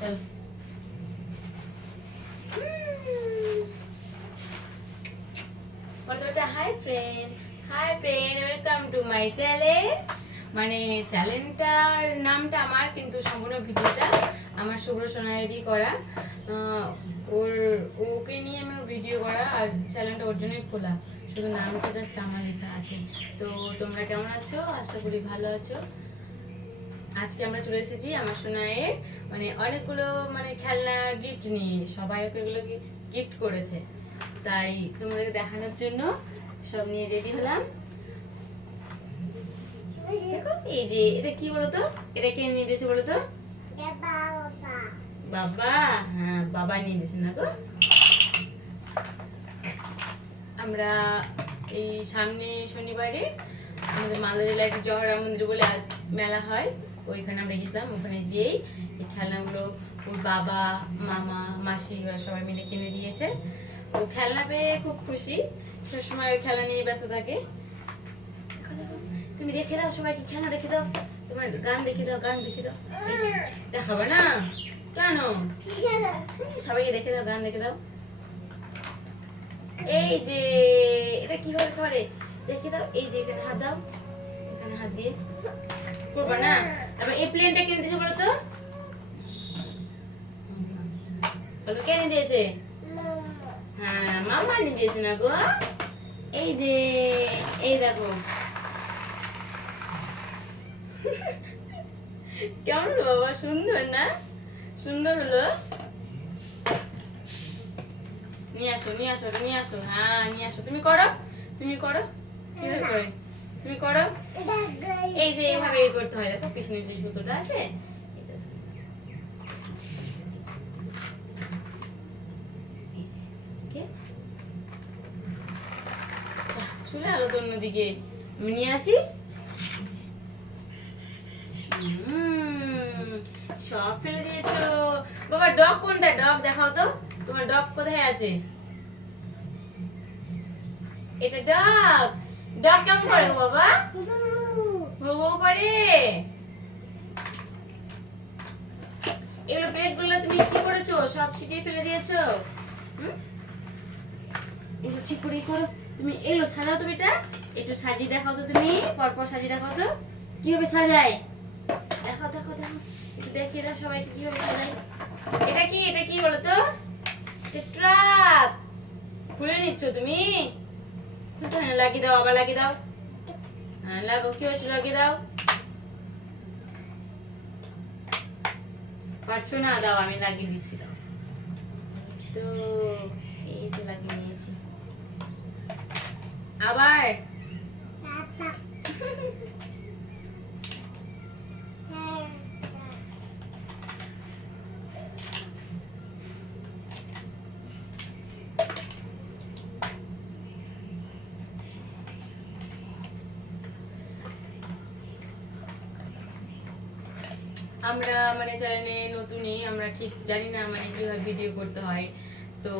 চল। Hi friend, welcome to my channel. মানে চ্যানেলটার নামটা আমার, কিন্তু সম্পূর্ণ ভিডিওটা আমার শুভ্র সোনারেরই করা। ওকে নিয়ে আমার ভিডিও করা, আর চ্যানেলটা ওর জন্যই খোলা, শুধু নামটা জাস্ট আমার লেখা আছে। তো তোমরা কেমন আছো? আশা করি ভালো আছো। আজকে আমরা চলে এসেছি আমার সোনায়ের মানে অনেকগুলো মানে খেলনা গিফট নিয়ে, সবাই ওকে এগুলো গিফট করেছে, তাই তোমাদেরকে দেখানোর জন্য সব নিয়ে রেডি হলাম। দেখো এই যে এটা কি বলতো, এটা কে নিয়ে দিয়েছে বলতো? বাবা। হ্যাঁ, বাবা নিয়ে দিয়েছে না গো। আমরা এই সামনে শনিবারে আমাদের মালদা জেলায় একটি জহরা মন্দির বলে মেলা হয়, ওইখানে আমরা গেছিলাম। ওখানে যেয়েই এই খেলনাগুলো ওর বাবা, মামা, মাসি ওরা সবাই মিলে কিনে দিয়েছে। ও খেলনা পেয়ে খুব খুশি, সবসময় ওই খেলনা নিয়ে ব্যস্ত থাকে। তুমি দেখে দাও সবাইকে, খেলনা দেখে দাও, তোমার গান দেখে দাও, গান দেখে দাও। দেখাবে না কেন? সবাইকে দেখে দাও, গান দেখে দাও। এই যে এটা কিভাবে করে দেখে দাও। এই যে এখানে হাত দাও, এখানে হাত দিয়ে করবা না। তারপর এই প্লেনটা কিনে দিয়েছে বলো তো? বলো কে এনে দিয়েছে? হ্যাঁ, মামা এনে দিয়েছে না গো। এই যে এই দেখো কেমন হলো বাবা? সুন্দর না? সুন্দর হলো। নিয়ে আসো, নিয়ে আসো, নিয়ে আসো। হ্যাঁ নিয়ে আসো, তুমি করো, তুমি করো। কিভাবে করে তুমি করো? এই যে এইভাবে করতে হয়, দেখো পিছনে যে সুতোটা আছে চলে আলো তো অন্যদিকে। আমি নিয়ে আসি। সব ফেলে দিয়েছো বাবা। ডগ কোনটা? ডগ দেখাও তো, তোমার ডগ কোথায় আছে? এটা ডগ। ডগ কেমন করে গো বাবা? গো করে। এগুলো প্লেটগুলো তুমি কি করেছো? সব ছিটিয়ে ফেলে দিয়েছো। এগুলো ঠিক করে করো তুমি। এগুলো সাজাও তো বেটা, একটু সাজিয়ে দেখাও তো তুমি, পরপর সাজিয়ে দেখাও তো কিভাবে সাজায়। দেখো দেখো দেখো, একটু দেখিয়ে দাও সবাইকে কিভাবে সাজায়। এটা কি, এটা কি বলো তো? ট্রাপ খুলে নিচ্ছ তুমি? লাগিয়ে দাও, আবার লাগিয়ে দাও। হ্যাঁ লাগো, কি হয়েছে? লাগিয়ে দাও। পারছো না? দাও আমি লাগিয়ে দিচ্ছি, দাও। তো এই তো লাগিয়ে নিয়েছি। আবার আমরা মানে চ্যানেলে নতুনই, আমরা ঠিক জানি না মানে কিভাবে ভিডিও করতে হয়। তো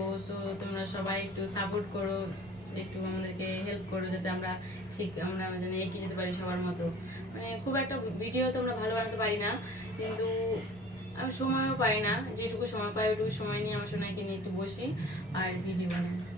তোমরা সবাই একটু সাপোর্ট করো, একটু আমাদেরকে হেল্প করো, যাতে আমরা ঠিক আমরা যেন এগিয়ে যেতে পারি সবার মতো। মানে খুব একটা ভিডিও তো আমরা ভালো বানাতে পারি না, কিন্তু আমি সময়ও পাই না। যেটুকু সময় পাই ওইটুকু সময় নিয়ে আমার সোনাইকে নিয়ে একটু বসি আর ভিডিও বানাই।